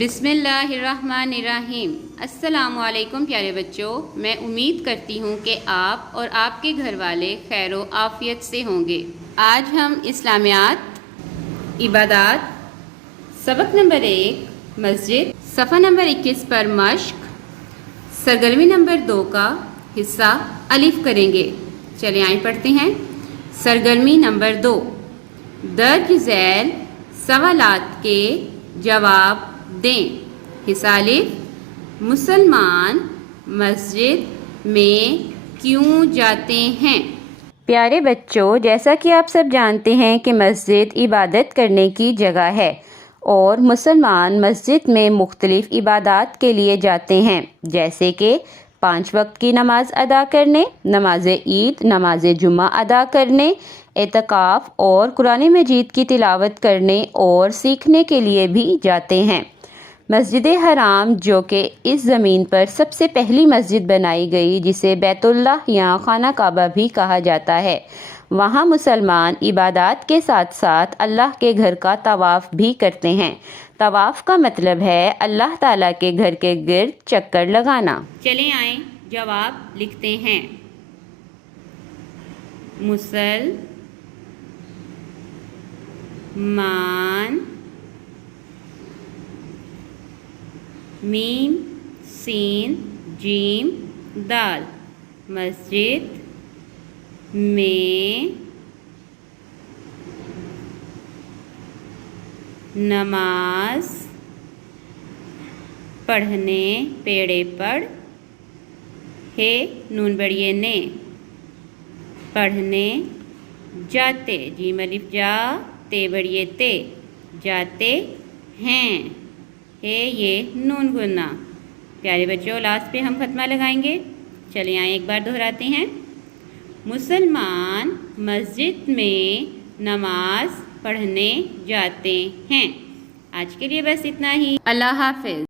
बिस्मिल्लाहिर्रहमानिर्रहीम। अस्सलाम वालेकुम प्यारे बच्चों, मैं उम्मीद करती हूँ कि आप और आपके घर वाले खैर व आफ़ियत से होंगे। आज हम इस्लामियात, इबादात, सबक नंबर 1 मस्जिद, सफ़ा नंबर 21 पर मश्क, सरगर्मी नंबर 2 का हिस्सा अलिफ करेंगे। चले आए पढ़ते हैं। सरगर्मी नंबर 2, दर्ज झैल सवालात के जवाब दें। हिस्सा अलिफ, मुसलमान मस्जिद में क्यों जाते हैं? प्यारे बच्चों, जैसा कि आप सब जानते हैं कि मस्जिद इबादत करने की जगह है और मुसलमान मस्जिद में मुख्तलिफ इबादात के लिए जाते हैं, जैसे कि 5 वक्त की नमाज अदा करने, नमाज ईद, नमाज जुम्मा अदा करने, एतकाफ़ और कुरान मजीद की तिलावत करने और सीखने के लिए भी जाते हैं। मस्जिद हराम, जो कि इस ज़मीन पर सबसे पहली मस्जिद बनाई गई, जिसे बैतुल्लाह या खाना काबा भी कहा जाता है, वहाँ मुसलमान इबादात के साथ साथ अल्लाह के घर का तवाफ़ भी करते हैं। तवाफ़ का मतलब है अल्लाह ताला के घर के गिर्द चक्कर लगाना। चले आए जवाब लिखते हैं। मुसलमान, मीम सीन जीम दाल, मस्जिद में नमाज पढ़ने, पेड़े पढ़ है नून बड़िए ने, पढ़ने जाते, जीम अलिफ जा, ते बड़िए ते, जाते हैं, है ये नून गुन्ना। प्यारे बच्चों, लास्ट पे हम खत्मा लगाएंगे। चलिए आए एक बार दोहराते हैं। मुसलमान मस्जिद में नमाज पढ़ने जाते हैं। आज के लिए बस इतना ही। अल्लाह हाफ़िज़।